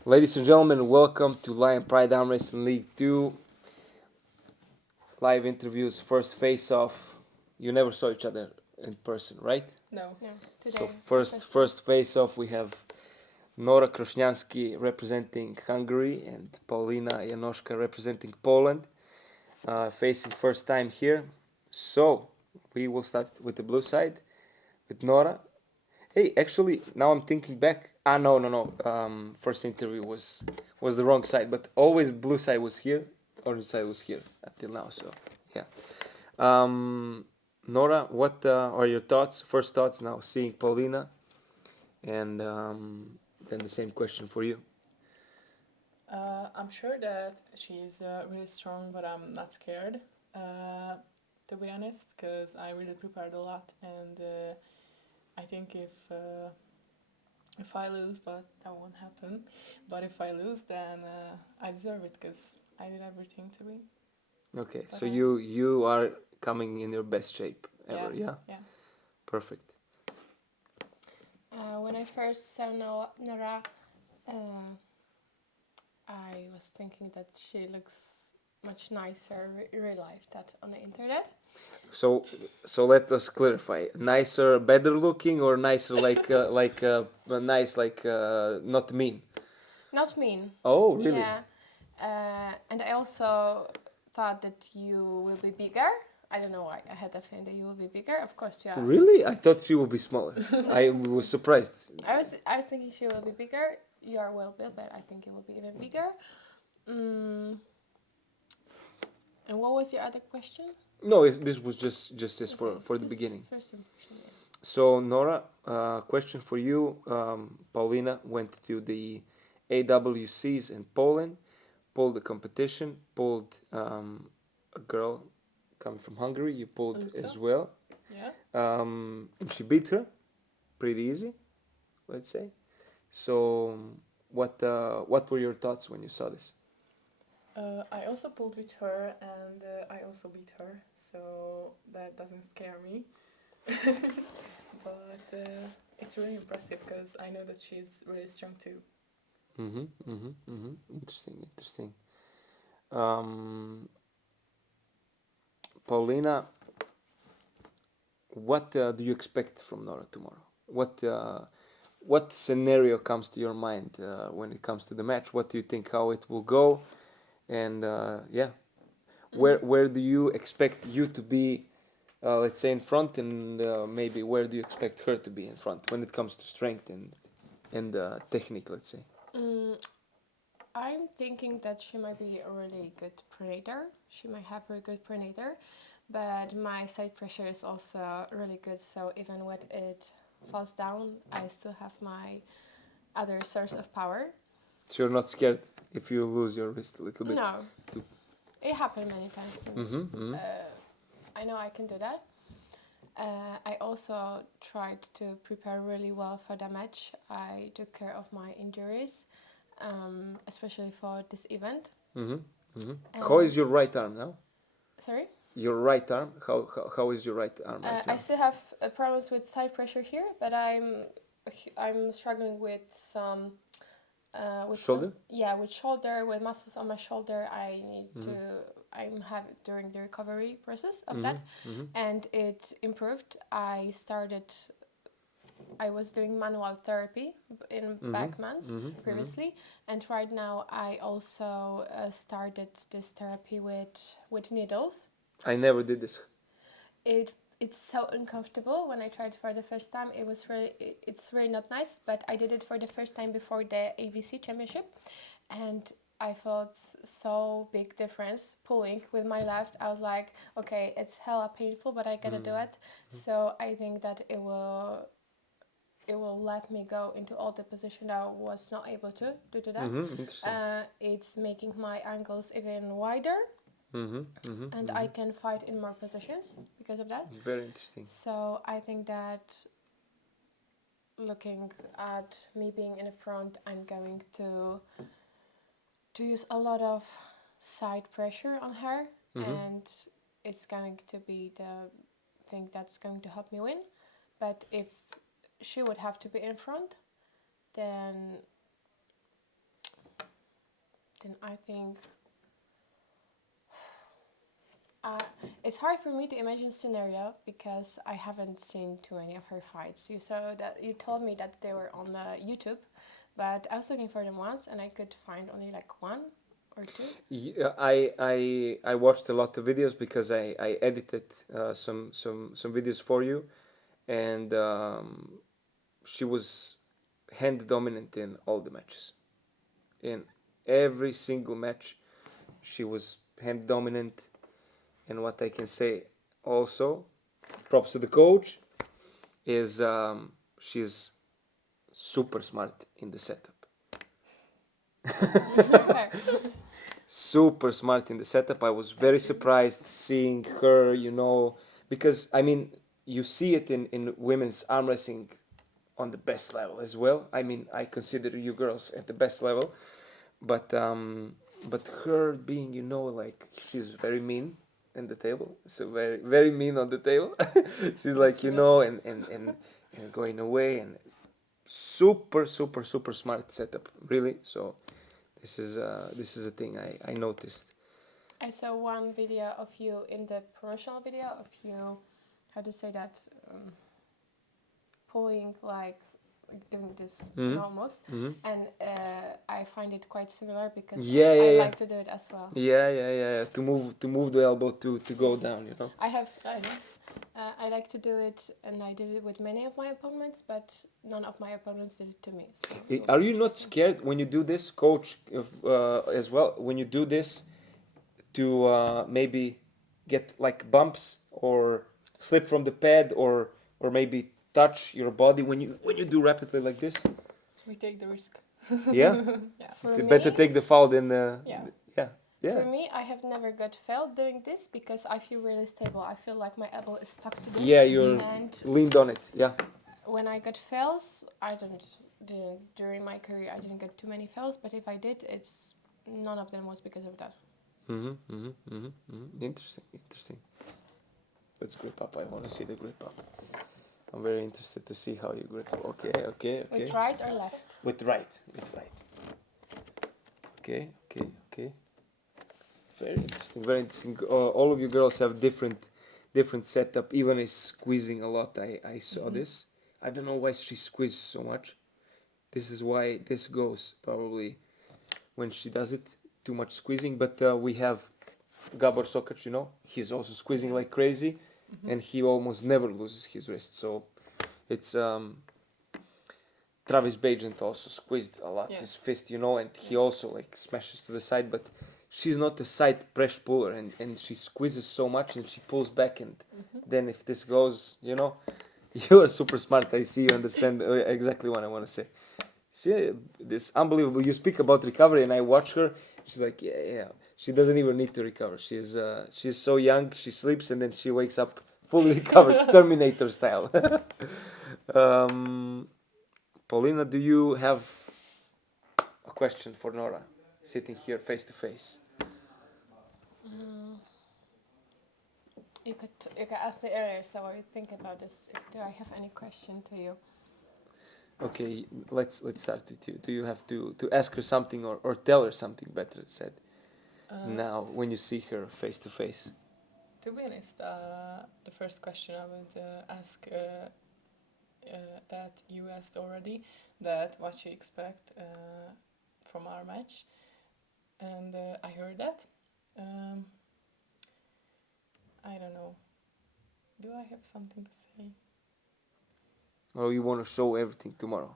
Ladies and gentlemen, welcome to Lion Pride Armwrestling League 2 live interviews, first face off. You never saw each other in person, right? No. No, today. So first face off, we have Nora Krasnyánszki representing Hungary and Paulina Janoszka representing Poland, facing first time here. So we will start with the blue side with Nora. Hey, actually, now I'm thinking back. No. First interview was the wrong side, but always blue side was here, orange side was here until now. So yeah. Nora, what are your thoughts? First thoughts now, seeing Paulina, and then the same question for you. I'm sure that she's really strong, but I'm not scared, to be honest, because I really prepared a lot, and I think if I lose, but that won't happen, but if I lose, then I deserve it, because I did everything to win. Okay, But so you are coming in your best shape ever, yeah? Yeah. Perfect. When I first saw Nora, I was thinking that she looks much nicer in real life than on the internet. So let us clarify. Nicer, better looking, or nicer nice not mean. Not mean. Oh, really? Yeah. And I also thought that you will be bigger. I don't know why. I had a feeling that you will be bigger. Of course, yeah. Really? I thought she would be smaller. I was surprised. I was thinking she will be bigger. You are well built, but I think you will be even bigger. And what was your other question? No, this was just this Okay, for the this beginning. First impression, yeah. So Nora, question for you. Paulina went to the AWCs in Poland, pulled the competition, pulled a girl coming from Hungary. You pulled Luca? as well, Yeah. and she beat her, pretty easy, let's say. So what were your thoughts when you saw this? I also pulled with her, and I also beat her, so that doesn't scare me. But it's really impressive because I know that she's really strong too. Interesting. Paulina, what do you expect from Nora tomorrow? What scenario comes to your mind when it comes to the match? What do you think how it will go? And where do you expect you to be? Let's say in front, and maybe where do you expect her to be in front when it comes to strength and technique? Let's say. I'm thinking that she might be a really good predator. She might have a good predator, but my side pressure is also really good. So even when it falls down, I still have my other source of power. So you're not scared if you lose your wrist a little bit. No, too. it happened many times to me. I know I can do that. I also tried to prepare really well for the match. I took care of my injuries, especially for this event. How is your right arm now? Sorry? Your right arm. How is your right arm right now? I still have problems with side pressure here, but I'm struggling with some Shoulder? with shoulder, with muscles on my shoulder. I need to. I'm having during the recovery process of that, and it improved. I was doing manual therapy in back months previously, and right now I also started this therapy with needles. I never did this. It's so uncomfortable. When I tried for the first time, it's really not nice, but I did it for the first time before the AVC championship, and I felt so big difference pulling with my left. I was like, okay, it's hella painful, but I gotta do it. So I think that it will let me go into all the position that I was not able to due to that. Interesting. It's making my ankles even wider, and I can fight in more positions because of that. Very interesting. So I think that looking at me being in the front, I'm going to use a lot of side pressure on her, and it's going to be the thing that's going to help me win. But if she would have to be in front, then then I think it's hard for me to imagine a scenario because I haven't seen too many of her fights. You told me that they were on YouTube, but I was looking for them once and I could find only like one or two. Yeah, I watched a lot of videos because I edited some videos for you, and she was hand dominant in all the matches. In every single match, she was hand dominant. And what I can say also, props to the coach, is she's super smart in the setup. Super smart in the setup. I was very surprised seeing her, because I mean, you see it in women's arm wrestling on the best level as well. I mean, I consider you girls at the best level, but her being, like, she's very mean in the table, so very very mean on the table. She's like, and going away, and super smart setup, really. So this is a thing I noticed. I saw one video of you in the promotional video of you, how to say that, pulling, like doing this almost, and I find it quite similar because I like to do it as well. Yeah. To move the elbow to go down, I like to do it, and I did it with many of my opponents, but none of my opponents did it to me. So Are you not scared when you do this, coach, as well? When you do this, to maybe get like bumps or slip from the pad, or maybe touch your body when you do rapidly like this? We take the risk. Yeah. Yeah. Better take the foul than yeah. For me, I have never got failed doing this because I feel really stable. I feel like my elbow is stuck to this. Yeah, you're leaned on it. Yeah. When I got fails, during my career I didn't get too many fails, but if I did, none of them was because of that. Interesting. Let's grip up. I want to see the grip up. I'm very interested to see how you grip. Okay. With right or left? With right. Okay. Very interesting. All of you girls have different setup. Even is squeezing a lot. I saw this. I don't know why she squeezes so much. This is why this goes probably when she does it, too much squeezing. But we have Gabor Sokac, he's also squeezing like crazy, and he almost never loses his wrist. So it's Travis Bagent also squeezed a lot his fist, and he also like smashes to the side, but she's not a side press puller, and she squeezes so much and she pulls back, and then if this goes, you are super smart. I see you understand exactly what I want to say. See, this unbelievable. You speak about recovery, and I watch her. She's like, yeah. She doesn't even need to recover. She's so young. She sleeps and then she wakes up fully recovered, Terminator style. Paulina, do you have a question for Nora, sitting here face to face? You could ask me earlier, so I think about this. Do I have any question to you? Okay, let's start with you. Do you have to ask her something or tell her something better said now when you see her face to face? To be honest, the first question I would ask that you asked already, that what you expect from our match, and I heard that. I don't know. Do I have something to say? Or you want to show everything tomorrow?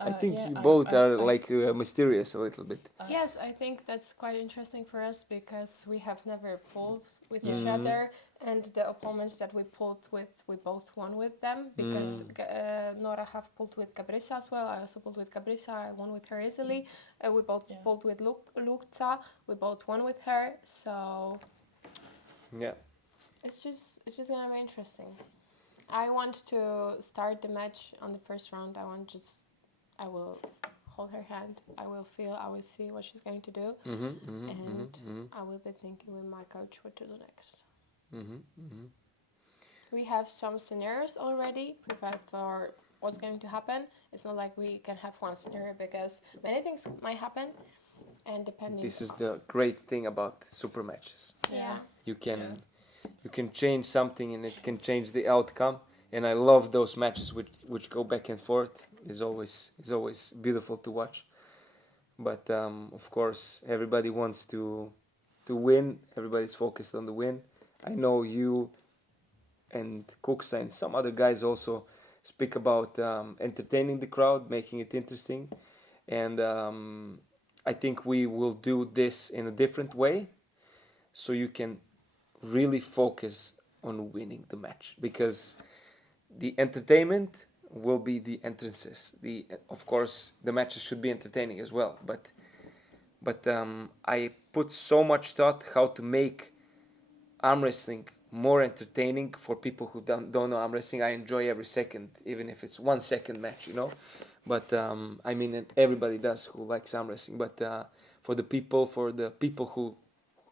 I think yeah, you both are mysterious a little bit. Yes, I think that's quite interesting for us because we have never pulled with each other, and the opponents that we pulled with, we both won with them because Nora have pulled with Gabrisa as well. I also pulled with Gabrisa. I won with her easily. We both pulled with Lukta. We both won with her. So yeah, it's just gonna be interesting. I want to start the match on the first round. I will hold her hand. I will see what she's going to do, and I will be thinking with my coach what to do next. We have some scenarios already prepared for what's going to happen. It's not like we can have one scenario because many things might happen. And depending. This is the great thing about super matches. Yeah. You can change something and it can change the outcome. And I love those matches which go back and forth. Is always beautiful to watch. But of course, everybody wants to win. Everybody's focused on the win. I know you and Kuksa and some other guys also speak about entertaining the crowd, making it interesting. And I think we will do this in a different way, so you can really focus on winning the match, because the entertainment will be the entrances. Of course, the matches should be entertaining as well, but I put so much thought how to make arm wrestling more entertaining for people who don't know arm wrestling. I enjoy every second, even if it's 1 second match, you know. But I mean, and everybody does who likes arm wrestling. But for the people who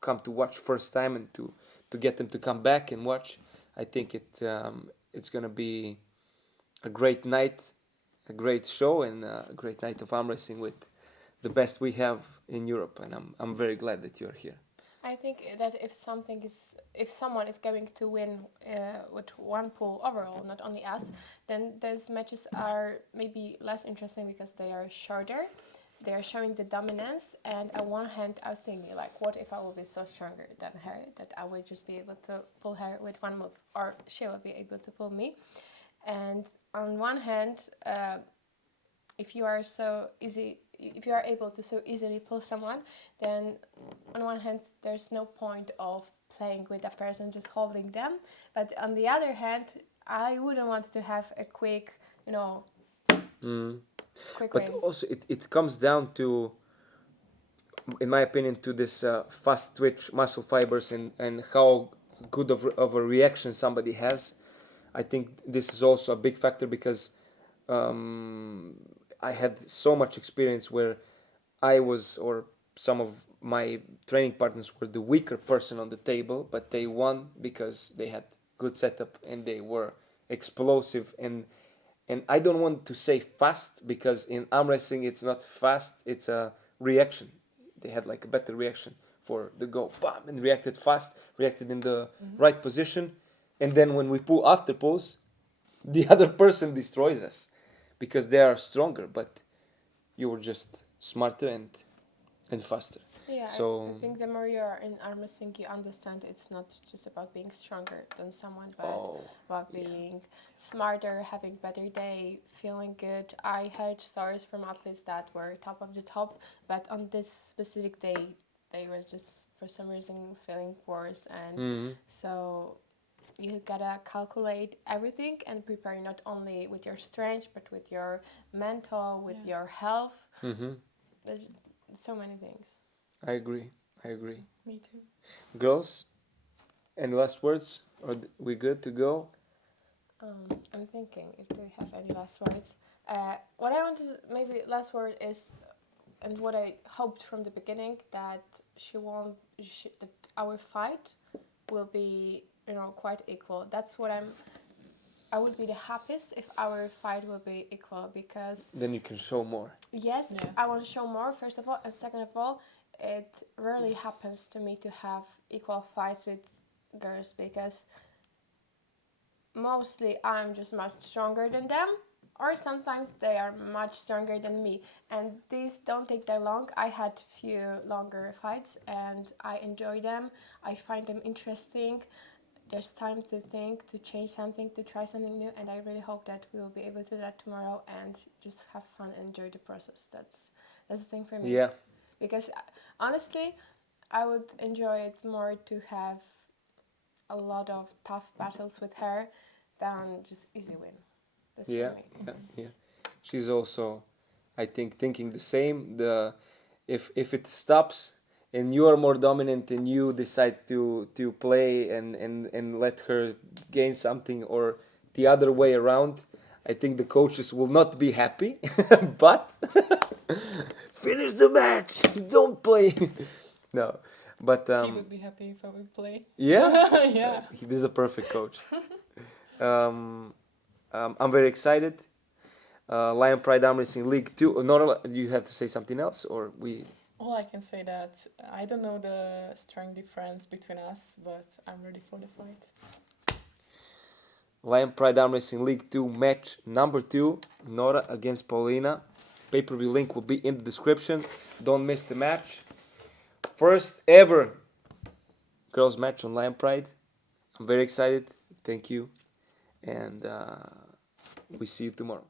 come to watch first time and to get them to come back and watch, I think it's gonna be a great night, a great show, and a great night of arm wrestling with the best we have in Europe. And I'm very glad that you're here. I think that if someone is going to win with one pool overall, not only us, then those matches are maybe less interesting because they are shorter. They are showing the dominance, and on one hand, I was thinking, like, what if I will be so stronger than her that I would just be able to pull her with one move, or she will be able to pull me. And on one hand, if you are able to so easily pull someone, then on one hand there's no point of playing with a person, just holding them. But on the other hand, I wouldn't want to have a quick quick But win. also it comes down to, in my opinion, to this fast twitch muscle fibers and how good of a reaction somebody has. I think this is also a big factor, because I had so much experience where I was, or some of my training partners were the weaker person on the table, but they won because they had good setup and they were explosive. And I don't want to say fast, because in arm wrestling it's not fast, it's a reaction. They had like a better reaction for the go, bam, and reacted fast, reacted in the right position. And then when we pull after pulls, the other person destroys us because they are stronger, but you were just smarter and faster. Yeah, So I think the more you are in arm wrestling, you understand it's not just about being stronger than someone, but about being smarter, having better day, feeling good. I heard stories from athletes that were top of the top, but on this specific day, they were just for some reason feeling worse. And so you gotta calculate everything and prepare not only with your strength, but with your mental, with your health. There's so many things. I agree. Me too. Girls, any last words? Are we good to go? I'm thinking if we have any last words. What I want to maybe last word is, and what I hoped from the beginning, that that our fight will be quite equal. That's what I would be the happiest if our fight will be equal, because Then you can show more. yes, Yeah. I want to show more, first of all, and second of all, it rarely happens to me to have equal fights with girls, because mostly I'm just much stronger than them, or sometimes they are much stronger than me, and these don't take that long. I had few longer fights and I enjoy them. I find them interesting. There's time to think, to change something, to try something new, and I really hope that we will be able to do that tomorrow and just have fun and enjoy the process. That's the thing for me. Yeah. Because honestly, I would enjoy it more to have a lot of tough battles with her than just easy win. That's Yeah, for me. yeah. She's also, I think, thinking the same. If it stops and you are more dominant and you decide to play and let her gain something, or the other way around, I think the coaches will not be happy. But finish the match. Don't play. No, but He would be happy if I would play. yeah, Yeah. he is a perfect coach. I'm very excited. Lion Pride Arm Wrestling League 2. Nora, you have to say something else, or we All I can say that I don't know the strength difference between us, but I'm ready for the fight. Lion Pride Arm Wrestling League 2 match number 2, Nora against Paulina. Pay-per-view link will be in the description. Don't miss the match. First ever girls match on Lion Pride. I'm very excited. Thank you. And we see you tomorrow.